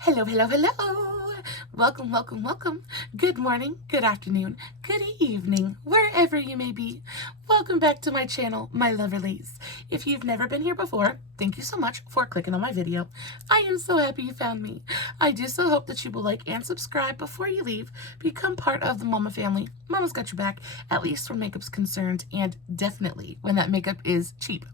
Hello, hello, hello. Welcome, welcome, welcome. Good morning, good afternoon, good evening, wherever you may be. Welcome back to my channel, my loverlies. If you've never been here before, thank you so much for clicking on my video. I am so happy you found me. I do so hope that you will like and subscribe before you leave. Become part of the Mama family. Mama's got your back, at least when makeup's concerned, and definitely when that makeup is cheap.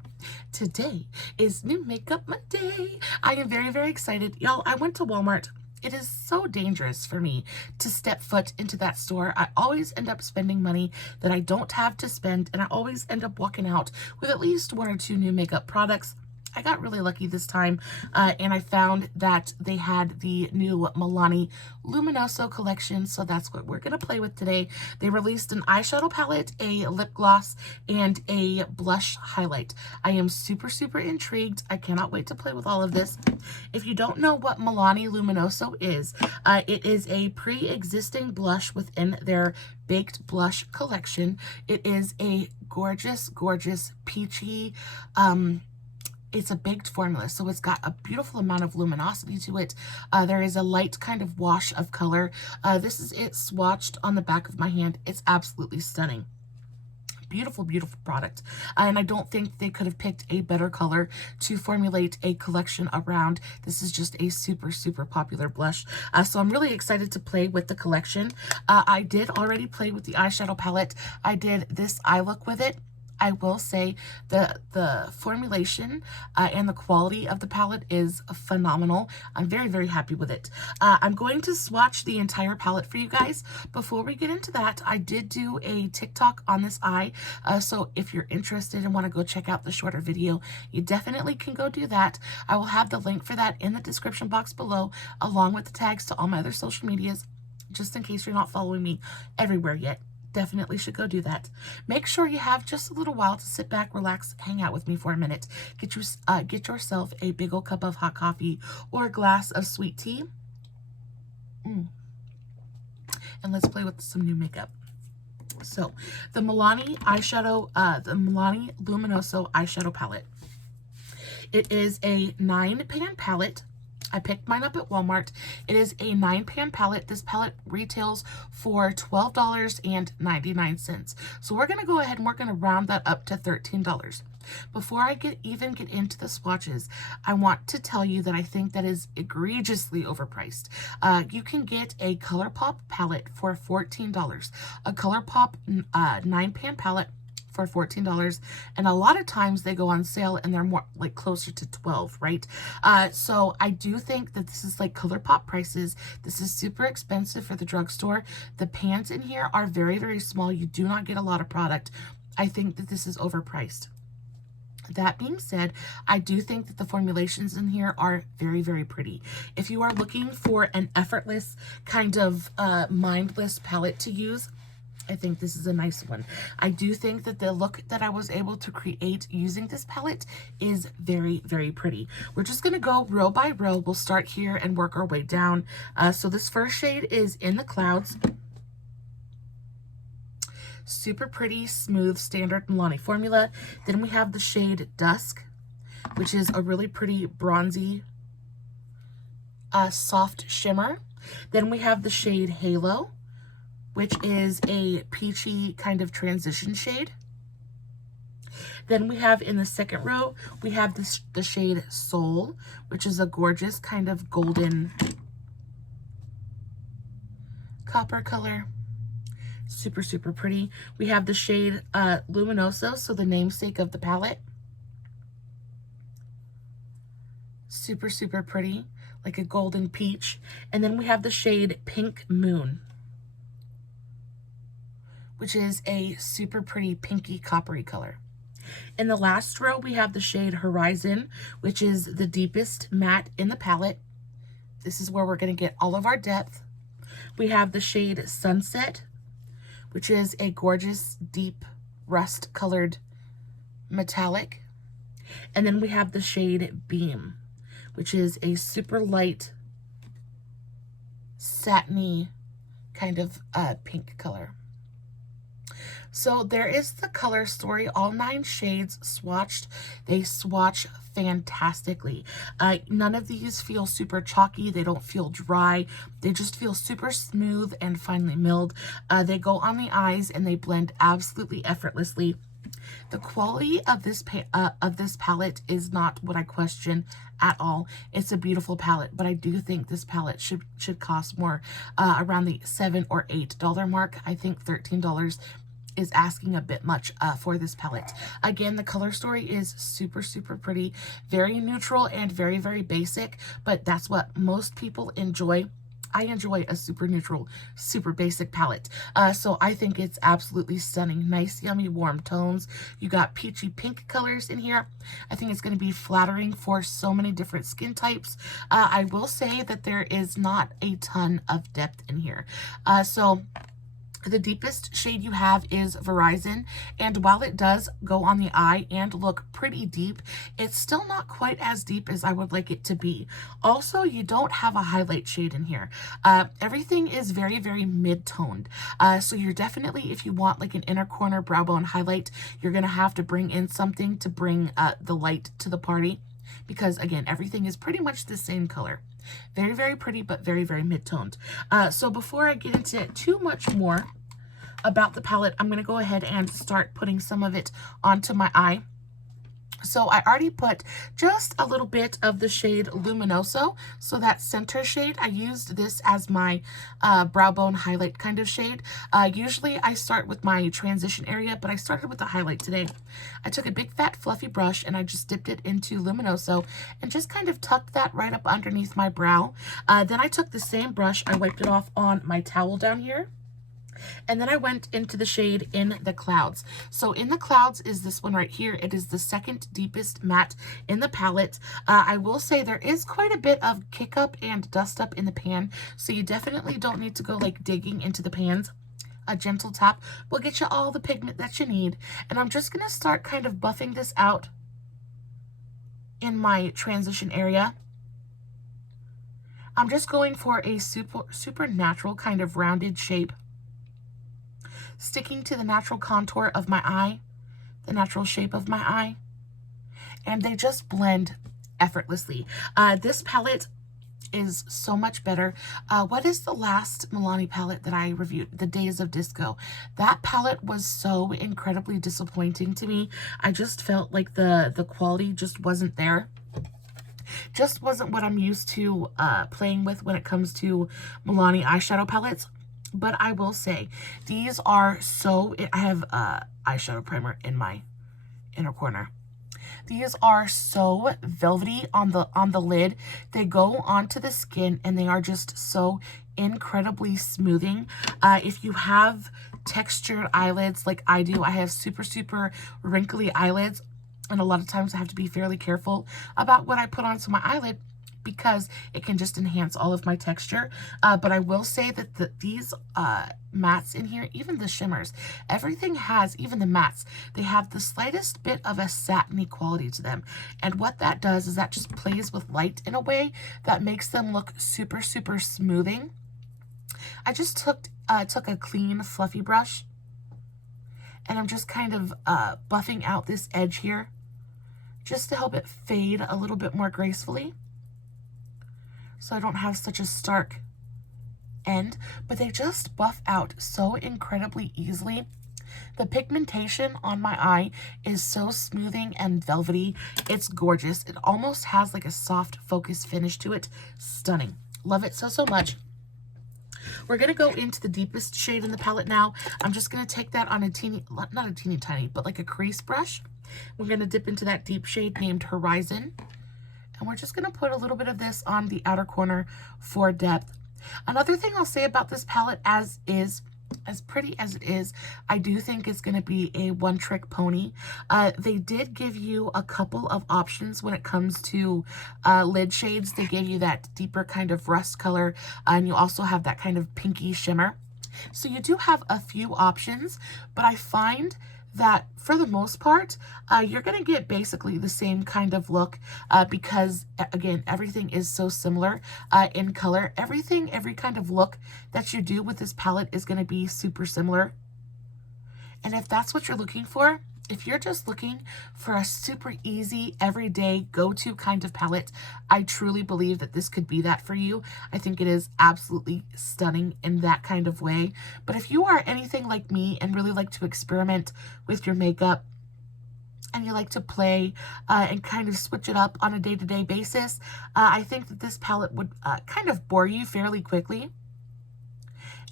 Today is New Makeup Monday. I am very, very excited. Y'all, I went to Walmart. It is so dangerous for me to step foot into that store. I always end up spending money that I don't have to spend, and I always end up walking out with at least one or two new makeup products. I got really lucky this time, and I found that they had the new Milani Luminoso collection, so that's what we're going to play with today. They released an eyeshadow palette, a lip gloss, and a blush highlight. I am super, super intrigued. I cannot wait to play with all of this. If you don't know what Milani Luminoso is, it is a pre-existing blush within their baked blush collection. It is a gorgeous, gorgeous, peachy, it's a baked formula, so it's got a beautiful amount of luminosity to it. There is a light kind of wash of color. This is it swatched on the back of my hand. It's absolutely stunning. Beautiful, beautiful product. And I don't think they could have picked a better color to formulate a collection around. This is just a super, super popular blush. So I'm really excited to play with the collection. I did already play with the eyeshadow palette. I did this eye look with it. I will say the formulation and the quality of the palette is phenomenal. I'm very, very happy with it. I'm going to swatch the entire palette for you guys. Before we get into that, I did do a TikTok on this eye. So if you're interested and want to go check out the shorter video, you definitely can go do that. I will have the link for that in the description box below, along with the tags to all my other social medias, just in case you're not following me everywhere yet. Definitely should go do that. Make sure you have just a little while to sit back, relax, hang out with me for a minute. Get yourself a big old cup of hot coffee or a glass of sweet tea. And let's play with some new makeup. So, the Milani eyeshadow, the Milani Luminoso eyeshadow palette. It is a 9-pan palette. I picked mine up at Walmart. It is a 9-pan palette. This palette retails for $12.99. So we're going to go ahead and we're going to round that up to $13. Before I even get into the swatches, I want to tell you that I think that is egregiously overpriced. You can get a ColourPop palette for $14. A ColourPop 9-pan palette for $14, and a lot of times they go on sale and they're more like closer to $12, right? So I do think that this is like ColourPop prices. This is super expensive for the drugstore. The pans in here are very, very small. You do not get a lot of product. I think that this is overpriced. That being said, I do think that the formulations in here are very, very pretty. If you are looking for an effortless kind of mindless palette to use, I think this is a nice one. I do think that the look that I was able to create using this palette is very, very pretty. We're just going to go row by row. We'll start here and work our way down. So this first shade is In the Clouds. Super pretty, smooth, standard Milani formula. Then we have the shade Dusk, which is a really pretty bronzy, soft shimmer. Then we have the shade Halo, which is a peachy kind of transition shade. Then we have in the second row, we have the shade Soul, which is a gorgeous kind of golden copper color. Super, super pretty. We have the shade Luminoso, so the namesake of the palette. Super, super pretty, like a golden peach. And then we have the shade Pink Moon, which is a super pretty pinky coppery color. In the last row, we have the shade Horizon, which is the deepest matte in the palette. This is where we're going to get all of our depth. We have the shade Sunset, which is a gorgeous, deep, rust-colored metallic. And then we have the shade Beam, which is a super light, satiny kind of pink color. So there is the color story, all 9 shades swatched. They swatch fantastically. None of these feel super chalky. They don't feel dry. They just feel super smooth and finely milled. They go on the eyes and they blend absolutely effortlessly. The quality of this palette is not what I question at all. It's a beautiful palette, but I do think this palette should cost more, around the $7 or $8 mark. I think $13 is asking a bit much for this palette. Again, the color story is super, super pretty, very neutral and very, very basic, but that's what most people enjoy. I enjoy a super neutral, super basic palette. So I think it's absolutely stunning. Nice, yummy, warm tones. You got peachy pink colors in here. I think it's going to be flattering for so many different skin types. I will say that there is not a ton of depth in here. So the deepest shade you have is Verizon, and while it does go on the eye and look pretty deep, it's still not quite as deep as I would like it to be. Also, you don't have a highlight shade in here. Everything is very, very mid-toned. So you're definitely, if you want like an inner corner brow bone highlight, you're going to have to bring in something to bring the light to the party, because again, everything is pretty much the same color. Very, very pretty, but very, very mid-toned. So before I get into too much more about the palette, I'm going to go ahead and start putting some of it onto my eye. So I already put just a little bit of the shade Luminoso. So that center shade, I used this as my brow bone highlight kind of shade. Usually I start with my transition area, but I started with the highlight today. I took a big fat fluffy brush and I just dipped it into Luminoso and just kind of tucked that right up underneath my brow. Then I took the same brush, I wiped it off on my towel down here. And then I went into the shade In the Clouds. So In the Clouds is this one right here. It is the second deepest matte in the palette. I will say there is quite a bit of kick up and dust up in the pan, so you definitely don't need to go like digging into the pans. A gentle tap will get you all the pigment that you need. And I'm just going to start kind of buffing this out in my transition area. I'm just going for a super natural kind of rounded shape, sticking to the natural contour of my eye, the natural shape of my eye, and they just blend effortlessly. This palette is so much better. What is the last Milani palette that I reviewed? The Days of Disco. That palette was so incredibly disappointing to me. I just felt like the quality just wasn't there. Just wasn't what I'm used to playing with when it comes to Milani eyeshadow palettes. But I will say, these are so, I have eyeshadow primer in my inner corner. These are so velvety on the lid. They go onto the skin and they are just so incredibly smoothing. If you have textured eyelids like I do, I have super, super wrinkly eyelids. And a lot of times I have to be fairly careful about what I put onto my eyelid, because it can just enhance all of my texture. But I will say that these mattes in here, even the shimmers, everything has, even the mattes, they have the slightest bit of a satiny quality to them. And what that does is that just plays with light in a way that makes them look super, super smoothing. I just took a clean, fluffy brush, and I'm just kind of buffing out this edge here, just to help it fade a little bit more gracefully, so I don't have such a stark end, but they just buff out so incredibly easily. The pigmentation on my eye is so smoothing and velvety. It's gorgeous. It almost has like a soft focus finish to it. Stunning. Love it so, so much. We're going to go into the deepest shade in the palette now. I'm just going to take that on a teeny, not a teeny tiny, but like a crease brush. We're going to dip into that deep shade named Horizon. And we're just going to put a little bit of this on the outer corner for depth. Another thing I'll say about this palette, as pretty as it is, I do think it's going to be a one-trick pony. They did give you a couple of options when it comes to lid shades. They gave you that deeper kind of rust color, and you also have that kind of pinky shimmer. So you do have a few options, but I find that for the most part, you're going to get basically the same kind of look, because again, everything is so similar in color. Every kind of look that you do with this palette is going to be super similar. And if that's what you're looking for, if you're just looking for a super easy, everyday, go-to kind of palette, I truly believe that this could be that for you. I think it is absolutely stunning in that kind of way. But if you are anything like me and really like to experiment with your makeup, and you like to play and kind of switch it up on a day-to-day basis, I think that this palette would kind of bore you fairly quickly.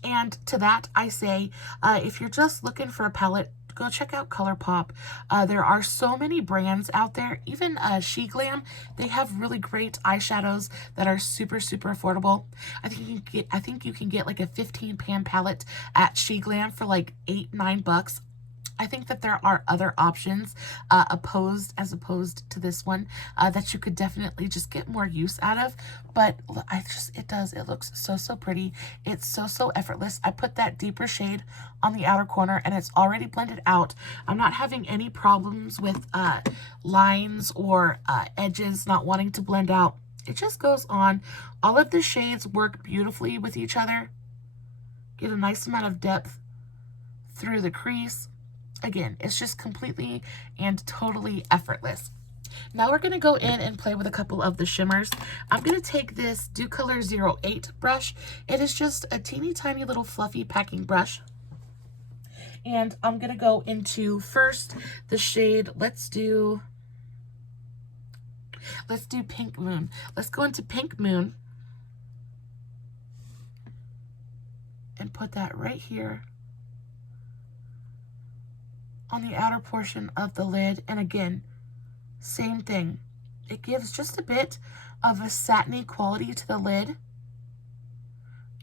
And to that, I say, if you're just looking for a palette, go check out ColourPop. There are so many brands out there. Even Jaclyn, they have really great eyeshadows that are super, super affordable. I think you can get like a 15-pan palette at Jaclyn for like $8-9. I think that there are other options as opposed to this one that you could definitely just get more use out of. But it looks so pretty. It's so effortless. I put that deeper shade on the outer corner and it's already blended out. I'm not having any problems with lines or edges not wanting to blend out. It just goes on. All of the shades work beautifully with each other. Get a nice amount of depth through the crease. Again, it's just completely and totally effortless. Now we're going to go in and play with a couple of the shimmers. I'm going to take this Do Color 08 brush. It is just a teeny tiny little fluffy packing brush. And I'm going to go into first the shade, let's do Pink Moon. Let's go into Pink Moon and put that right here on the outer portion of the lid. And again, same thing. It gives just a bit of a satiny quality to the lid.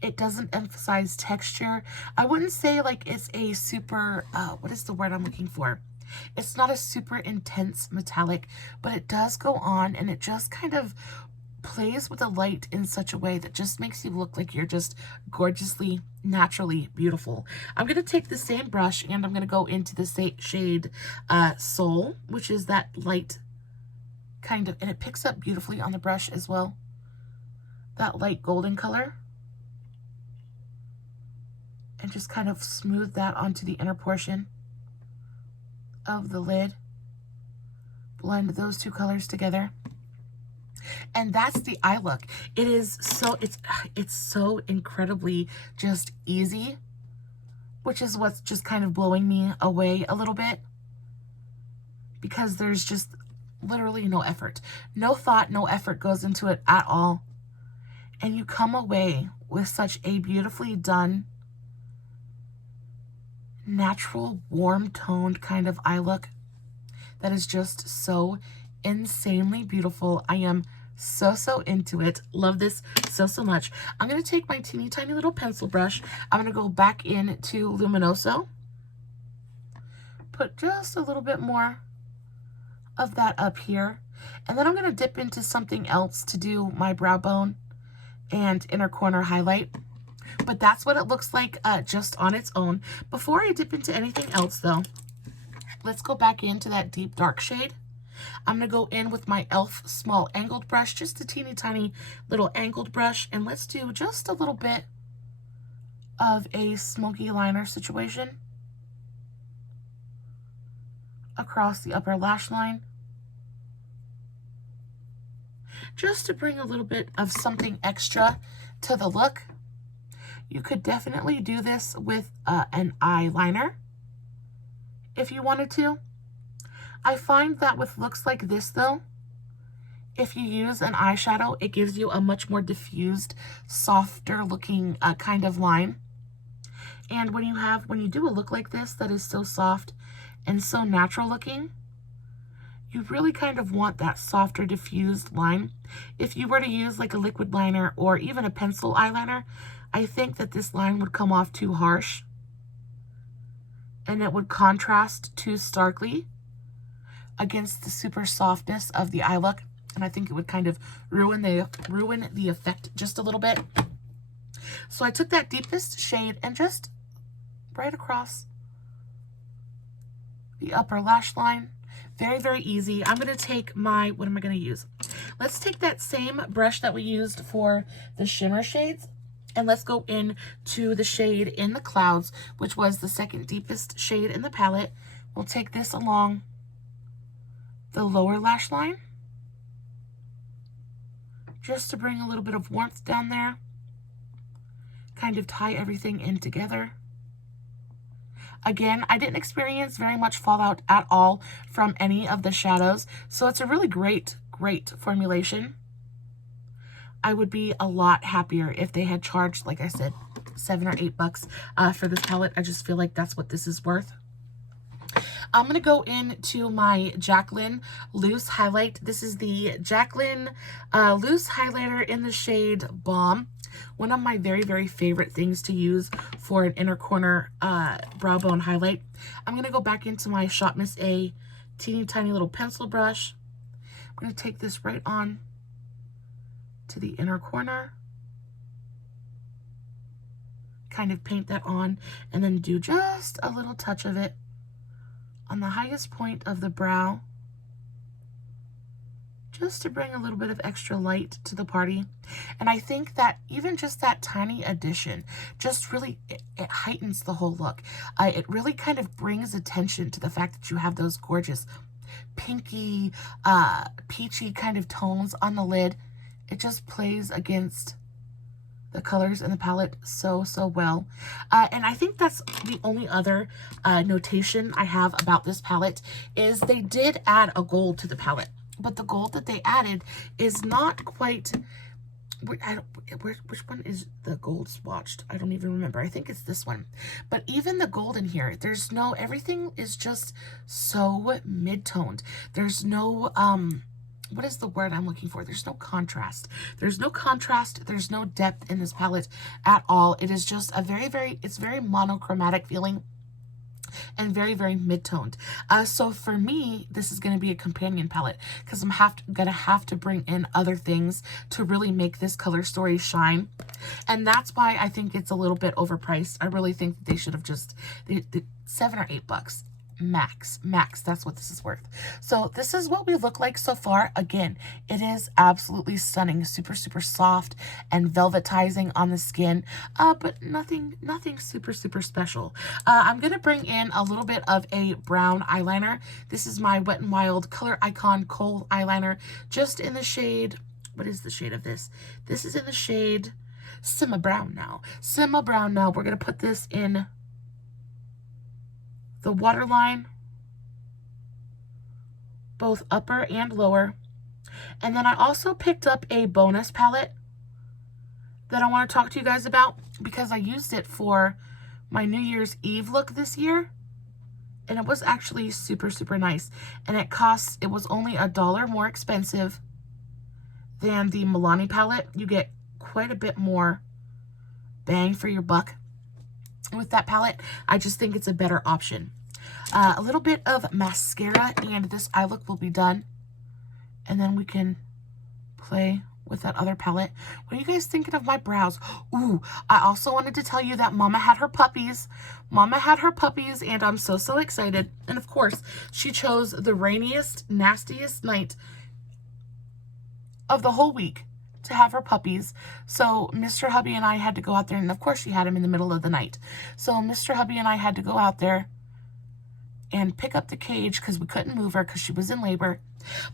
It doesn't emphasize texture. I wouldn't say like it's a super, what is the word I'm looking for? It's not a super intense metallic, but it does go on and it just kind of plays with the light in such a way that just makes you look like you're just gorgeously, naturally beautiful. I'm going to take the same brush and I'm going to go into the shade Soul, which is that light kind of, and it picks up beautifully on the brush as well. That light golden color. And just kind of smooth that onto the inner portion of the lid. Blend those two colors together. And that's the eye look. It is so, it's so incredibly just easy, which is what's just kind of blowing me away a little bit, because there's just literally no effort. No thought, no effort goes into it at all. And you come away with such a beautifully done, natural, warm toned kind of eye look that is just so insanely beautiful. I am so into it. Love this so much. I'm going to take my teeny tiny little pencil brush. I'm going to go back into Luminoso. Put just a little bit more of that up here. And then I'm going to dip into something else to do my brow bone and inner corner highlight. But that's what it looks like just on its own. Before I dip into anything else though, let's go back into that deep dark shade. I'm going to go in with my e.l.f. small angled brush, just a teeny tiny little angled brush, and let's do just a little bit of a smoky liner situation across the upper lash line, just to bring a little bit of something extra to the look. You could definitely do this with an eyeliner if you wanted to. I find that with looks like this though, if you use an eyeshadow, it gives you a much more diffused, softer looking kind of line. And when you do a look like this that is so soft and so natural looking, you really kind of want that softer diffused line. If you were to use like a liquid liner or even a pencil eyeliner, I think that this line would come off too harsh and it would contrast too starkly against the super softness of the eye look, and I think it would kind of ruin the effect just a little bit. So I took that deepest shade and just right across the upper lash line. Very easy. I'm going to take my, what am I going to use? Let's take that same brush that we used for the shimmer shades, And let's go into the shade In the Clouds, which was the second deepest shade in the palette. We'll take this along the lower lash line, just to bring a little bit of warmth down there. Kind of tie everything in together. Again, I didn't experience very much fallout at all from any of the shadows, so it's a really great formulation. I would be a lot happier if they had charged, like I said, $7 or $8 for this palette. I just feel like that's what this is worth. I'm going to go into my Jaclyn Loose Highlight. This is the Jaclyn Loose Highlighter in the shade Balm. One of my very favorite things to use for an inner corner brow bone highlight. I'm going to go back into my Shop Miss A teeny tiny little pencil brush. I'm going to take this right on to the inner corner. Kind of paint that on and then do just a little touch of it on the highest point of the brow, just to bring a little bit of extra light to the party. And I think that even just that tiny addition just really, it heightens the whole look. It really kind of brings attention to the fact that you have those gorgeous pinky, peachy kind of tones on the lid. It just plays against the colors in the palette so well. And I think that's the only other notation I have about this palette is they did add a gold to the palette. But the gold that they added is not quite, which one is the gold swatched? I don't even remember. I think it's this one. But even the gold in here, there's no, everything is just so mid-toned. There's no, what is the word I'm looking for? There's no contrast. There's no contrast. There's no depth in this palette at all. It is just a it's very monochromatic feeling. And very mid-toned. So for me, this is going to be a companion palette because I'm going to have to bring in other things to really make this color story shine. And that's why I think it's a little bit overpriced. I really think that they should have just, $7 or $8 max. That's what this is worth. So this is what we look like so far. Again, it is absolutely stunning, super soft and velvetizing on the skin, but nothing super special. I'm gonna bring in a little bit of a brown eyeliner. This is my Wet n Wild Color Icon Kohl eyeliner, just in the shade, what is the shade of this? This is in the shade Simma Brown now. We're gonna put this in the waterline, both upper and lower. And then I also picked up a bonus palette that I want to talk to you guys about because I used it for my New Year's Eve look this year. And it was actually super nice. And it was only $1 more expensive than the Milani palette. You get quite a bit more bang for your buck with that palette. I just think it's a better option. A little bit of mascara and this eye look will be done. And then we can play with that other palette. What are you guys thinking of my brows? Ooh, I also wanted to tell you that Mama had her puppies. And I'm so excited. And of course, she chose the rainiest, nastiest night of the whole week to have her puppies. So Mr. Hubby and I had to go out there, and of course she had him in the middle of the night. So Mr. Hubby and I had to go out there and pick up the cage because we couldn't move her because she was in labor.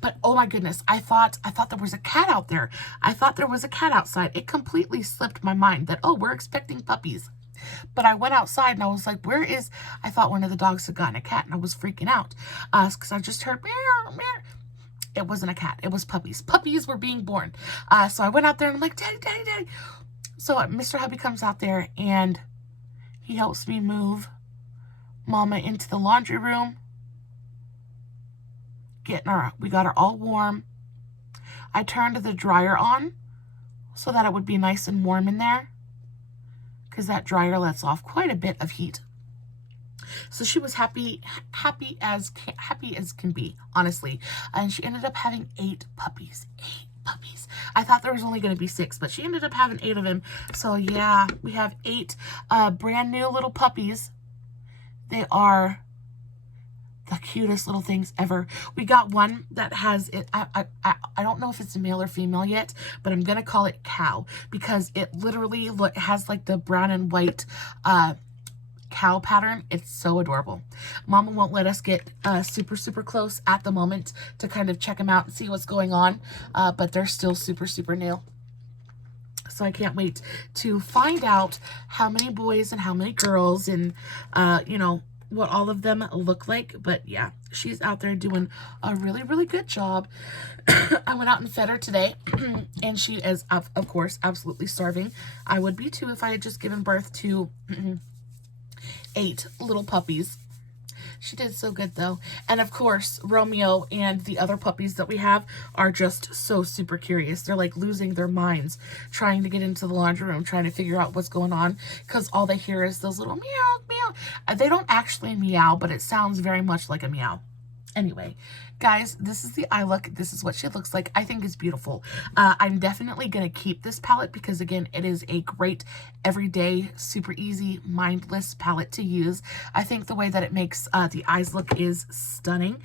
But oh my goodness, I thought there was a cat out there. I thought there was a cat outside. It completely slipped my mind that, oh, we're expecting puppies. But I went outside and I was like, I thought one of the dogs had gotten a cat, and I was freaking out because I just heard meow, meow. It wasn't a cat. It was puppies. Puppies were being born. So I went out there and I'm like, Daddy. So Mr. Hubby comes out there and he helps me move Mama into the laundry room. We got her all warm. I turned the dryer on so that it would be nice and warm in there, because that dryer lets off quite a bit of heat. So she was happy as can be, honestly. And she ended up having 8 puppies. 8 puppies. I thought there was only going to be 6, but she ended up having 8 of them. So yeah, we have 8 brand new little puppies. They the cutest little things ever. We got one that has it. I don't know if it's a male or female yet, but I'm gonna call it Cow because it literally has like the brown and white cow pattern. It's so adorable. Mama won't let us get super close at the moment to kind of check them out and see what's going on, but they're still super new. So I can't wait to find out how many boys and how many girls and you know, what all of them look like. But yeah, she's out there doing a really good job. I went out and fed her today and she is of course absolutely starving. I would be too if I had just given birth to 8 little puppies. She did so good though. And of course, Romeo and the other puppies that we have are just so super curious. They're like losing their minds trying to get into the laundry room, trying to figure out what's going on because all they hear is those little meow, meow. They don't actually meow, but it sounds very much like a meow. Anyway, guys, this is the eye look. This is what she looks like. I think it's beautiful. I'm definitely going to keep this palette because, again, it is a great everyday, super easy, mindless palette to use. I think the way that it makes the eyes look is stunning.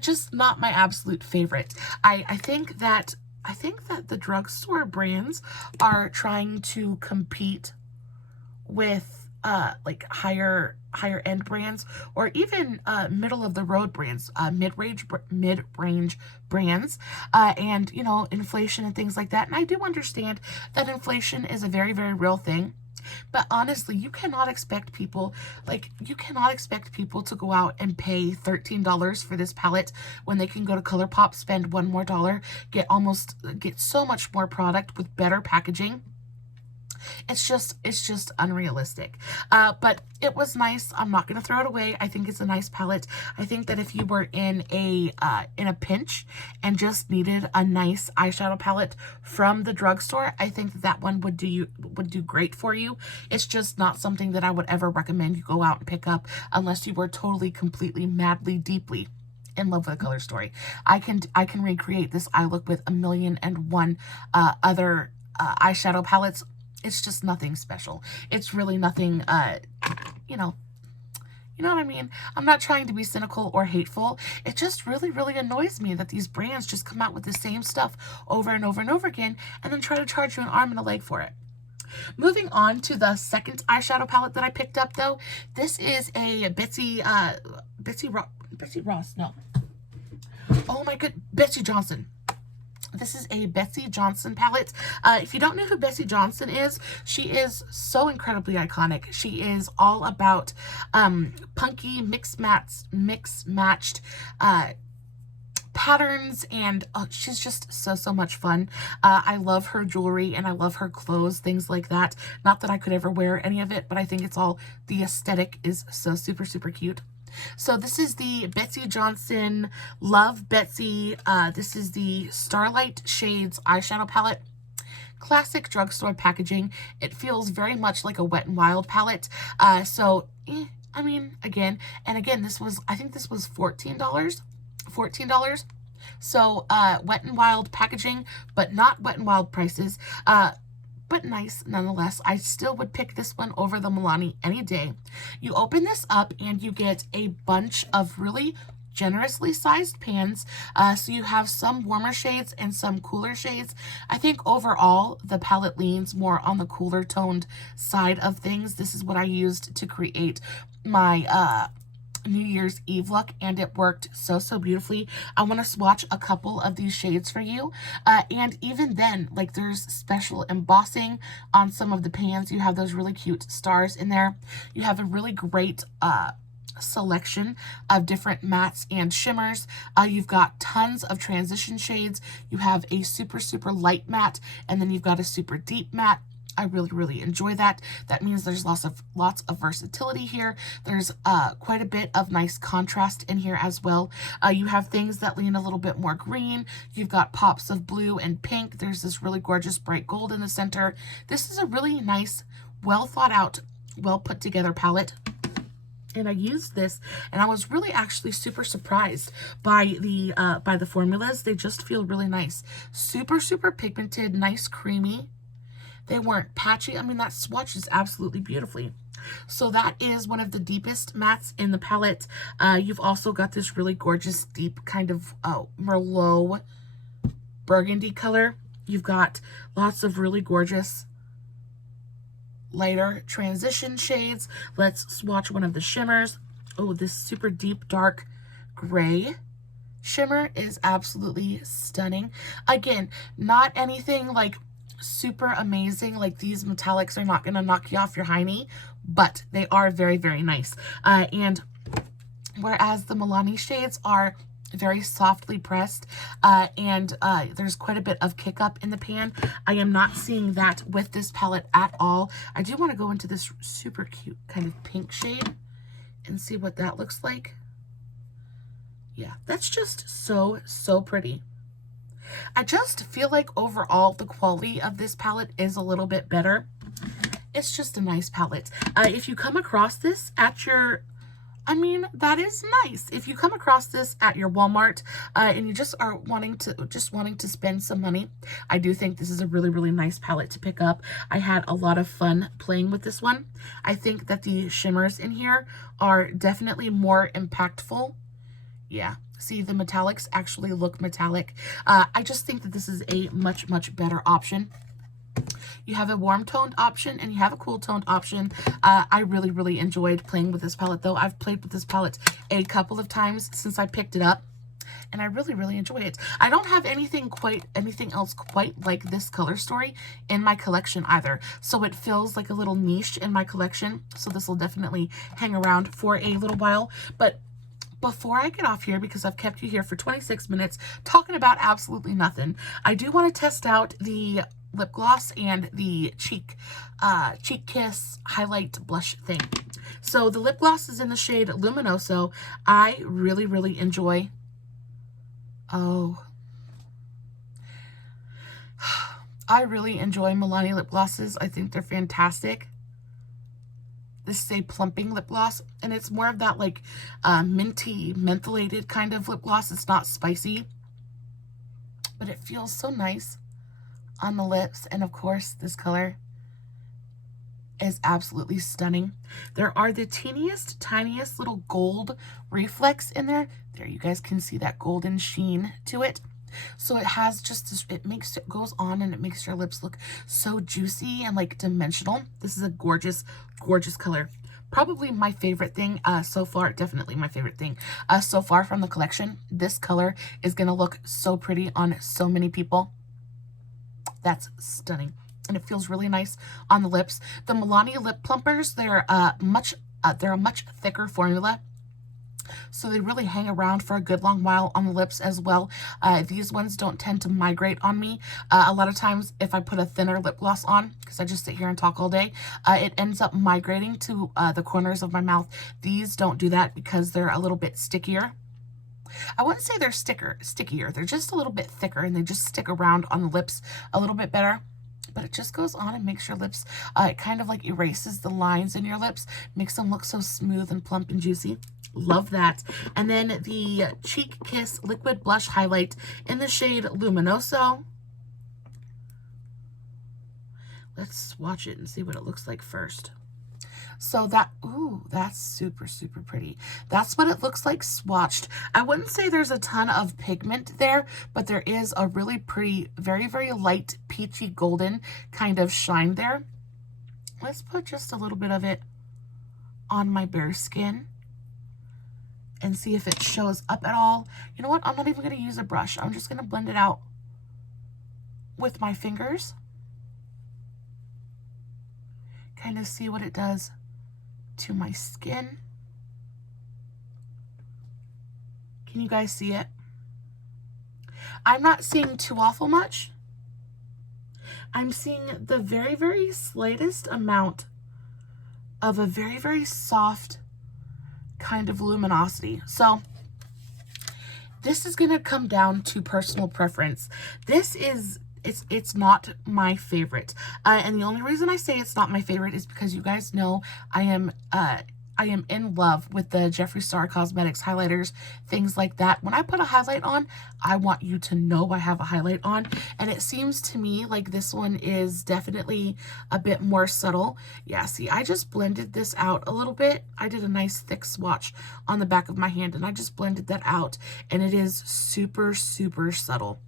Just not my absolute favorite. I think that the drugstore brands are trying to compete with like higher end brands or even middle of the road brands, mid-range brands, and you know, inflation and things like that. And I do understand that inflation is a very real thing, but honestly, you cannot expect people to go out and pay $13 for this palette when they can go to ColourPop, spend $1 more, get so much more product with better packaging. It's just unrealistic. But it was nice. I'm not going to throw it away. I think it's a nice palette. I think that if you were in a pinch and just needed a nice eyeshadow palette from the drugstore, I think that one would do great for you. It's just not something that I would ever recommend you go out and pick up unless you were totally, completely, madly, deeply in love with a color story. I can recreate this eye look with 1,000,001 other eyeshadow palettes. It's just nothing special. It's really nothing, you know what I mean? I'm not trying to be cynical or hateful. It just really annoys me that these brands just come out with the same stuff over and over and over again and then try to charge you an arm and a leg for it. Moving on to the second eyeshadow palette that I picked up though. This is a Betsy Johnson. This is a Betsy Johnson palette. If you don't know who Betsy Johnson is, she is so incredibly iconic. She is all about punky mix-matched patterns, and she's just so much fun. I love her jewelry and I love her clothes, things like that. Not that I could ever wear any of it, but I think it's all, the aesthetic is so super cute. So this is the Betsy Johnson Love Betsy. This is the Starlight Shades eyeshadow palette. Classic drugstore packaging. It feels very much like a Wet n Wild palette. I mean, again, I think this was $14. So Wet n Wild packaging, but not Wet n Wild prices. But nice nonetheless. I still would pick this one over the Milani any day. You open this up and you get a bunch of really generously sized pans. So you have some warmer shades and some cooler shades. I think overall the palette leans more on the cooler toned side of things. This is what I used to create my New Year's Eve look, and it worked so beautifully. I want to swatch a couple of these shades for you, and even then, like, there's special embossing on some of the pans. You have those really cute stars in there. You have a really great selection of different mattes and shimmers. You've got tons of transition shades. You have a super light matte, and then you've got a super deep matte. I really enjoy that. That means there's lots of versatility here. There's quite a bit of nice contrast in here as well. You have things that lean a little bit more green. You've got pops of blue and pink. There's this really gorgeous bright gold in the center. This is a really nice, well thought out, well put together palette. And I used this, and I was really actually super surprised by the formulas. They just feel really nice. Super pigmented, nice, creamy. They weren't patchy. I mean, that swatches absolutely beautifully. So that is one of the deepest mattes in the palette. You've also got this really gorgeous deep kind of Merlot burgundy color. You've got lots of really gorgeous lighter transition shades. Let's swatch one of the shimmers. Oh, this super deep dark gray shimmer is absolutely stunning. Again, not anything like super amazing. Like, these metallics are not going to knock you off your hiney, but they are very, very nice. And whereas the Milani shades are very softly pressed, and there's quite a bit of kick up in the pan, I am not seeing that with this palette at all. I do want to go into this super cute kind of pink shade and see what that looks like. Yeah, that's just so, so pretty. I just feel like overall the quality of this palette is a little bit better. It's just a nice palette. If you come across this at your, I mean, that is nice. If you come across this at your Walmart and you just are wanting to spend some money, I do think this is a really, really nice palette to pick up. I had a lot of fun playing with this one. I think that the shimmers in here are definitely more impactful. Yeah, see, the metallics actually look metallic. I just think that this is a much, much better option. You have a warm toned option and you have a cool toned option. I really, really enjoyed playing with this palette, though. I've played with this palette a couple of times since I picked it up, and I really, really enjoy it. I don't have anything else quite like this color story in my collection either, so it feels like a little niche in my collection. So this will definitely hang around for a little while. But before I get off here, because I've kept you here for 26 minutes talking about absolutely nothing, I do want to test out the lip gloss and the cheek kiss highlight blush thing. So the lip gloss is in the shade Luminoso. I really, really enjoy. Oh, I really enjoy Milani lip glosses. I think they're fantastic. This is a plumping lip gloss, and it's more of that like minty, mentholated kind of lip gloss. It's not spicy, but it feels so nice on the lips. And of course, this color is absolutely stunning. There are the teeniest, tiniest little gold reflex in there. There, you guys can see that golden sheen to it. So it has just this, it goes on and it makes your lips look so juicy and like dimensional. This is a gorgeous, gorgeous color. Probably my favorite thing so far, definitely my favorite thing so far from the collection. This color is going to look so pretty on so many people. That's stunning. And it feels really nice on the lips. The Milani lip plumpers, they're a much thicker formula, so they really hang around for a good long while on the lips as well. These ones don't tend to migrate on me. A lot of times if I put a thinner lip gloss on, because I just sit here and talk all day, it ends up migrating to the corners of my mouth. These don't do that because they're a little bit stickier. I wouldn't say they're stickier. They're just a little bit thicker, and they just stick around on the lips a little bit better. But it just goes on and makes your lips, it kind of like erases the lines in your lips, makes them look so smooth and plump and juicy. Love that. And then the Cheek Kiss Liquid Blush Highlight in the shade Luminoso. Let's swatch it and see what it looks like first. So that, ooh, that's super, super pretty. That's what it looks like swatched. I wouldn't say there's a ton of pigment there, but there is a really pretty, very, very light peachy golden kind of shine there. Let's put just a little bit of it on my bare skin and see if it shows up at all. You know what? I'm not even going to use a brush. I'm just going to blend it out with my fingers. Kind of see what it does to my skin. Can you guys see it? I'm not seeing too awful much. I'm seeing the very, very slightest amount of a very, very soft kind of luminosity. So this is going to come down to personal preference. This is, it's not my favorite. And the only reason I say it's not my favorite is because you guys know I I am in love with the Jeffree Star Cosmetics highlighters, things like that. When I put a highlight on, I want you to know I have a highlight on. And it seems to me like this one is definitely a bit more subtle. Yeah, see, I just blended this out a little bit. I did a nice thick swatch on the back of my hand and I just blended that out. And it is super, super subtle.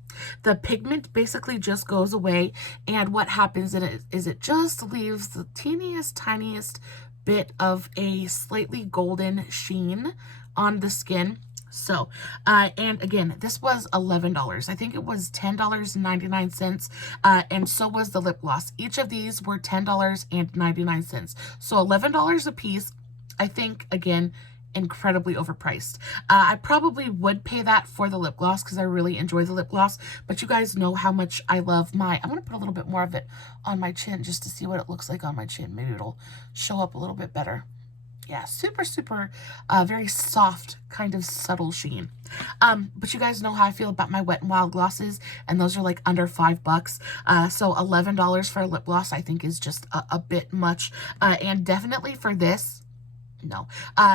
The pigment basically just goes away, and what happens in it is it just leaves the teeniest, tiniest bit of a slightly golden sheen on the skin. So, and again, this was $11. I think it was $10.99, and so was the lip gloss. Each of these were $10.99. So $11 a piece. I think, again, incredibly overpriced. I probably would pay that for the lip gloss because I really enjoy the lip gloss, but you guys know how much I love my, I'm going to put a little bit more of it on my chin just to see what it looks like on my chin. Maybe it'll show up a little bit better. Yeah, super, super, very soft, kind of subtle sheen. But you guys know how I feel about my Wet n Wild glosses, and those are like under $5. So $11 for a lip gloss I think is just a bit much. And definitely for this, no.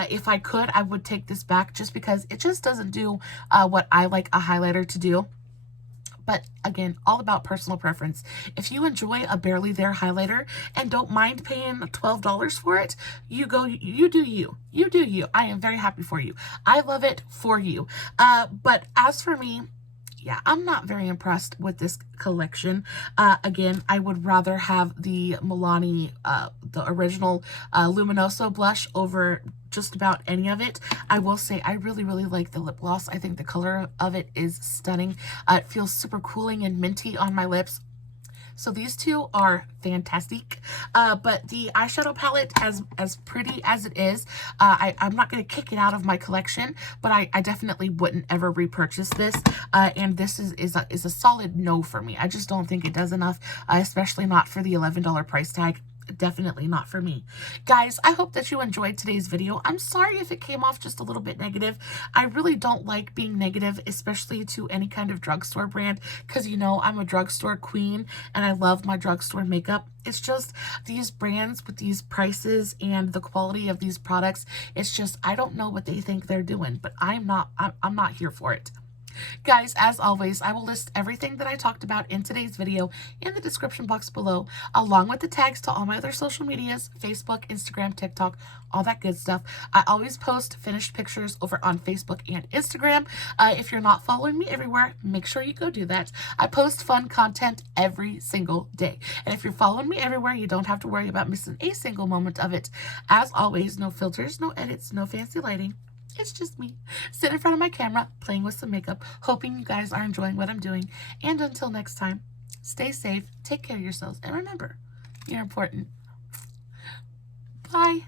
If I could, I would take this back just because it just doesn't do what I like a highlighter to do. But again, all about personal preference. If you enjoy a Barely There highlighter and don't mind paying $12 for it, you do you. You do you. I am very happy for you. I love it for you. But as for me, yeah, I'm not very impressed with this collection. Again, I would rather have the Milani, the original Luminoso blush over just about any of it. I will say I really, really like the lip gloss. I think the color of it is stunning. It feels super cooling and minty on my lips. So these two are fantastic. But the eyeshadow palette, as pretty as it is, I'm not going to kick it out of my collection, but I definitely wouldn't ever repurchase this. And this is a solid no for me. I just don't think it does enough, especially not for the $11 price tag. Definitely not for me. Guys, I hope that you enjoyed today's video. I'm sorry if it came off just a little bit negative. I really don't like being negative, especially to any kind of drugstore brand, because you know I'm a drugstore queen and I love my drugstore makeup. It's just these brands with these prices and the quality of these products, it's just I don't know what they think they're doing, but I'm not here for it. Guys, as always, I will list everything that I talked about in today's video in the description box below, along with the tags to all my other social medias, Facebook, Instagram, TikTok, all that good stuff. I always post finished pictures over on Facebook and Instagram. If you're not following me everywhere, make sure you go do that. I post fun content every single day. And if you're following me everywhere, you don't have to worry about missing a single moment of it. As always, no filters, no edits, no fancy lighting. It's just me, sitting in front of my camera, playing with some makeup, hoping you guys are enjoying what I'm doing. And until next time, stay safe, take care of yourselves, and remember, you're important. Bye.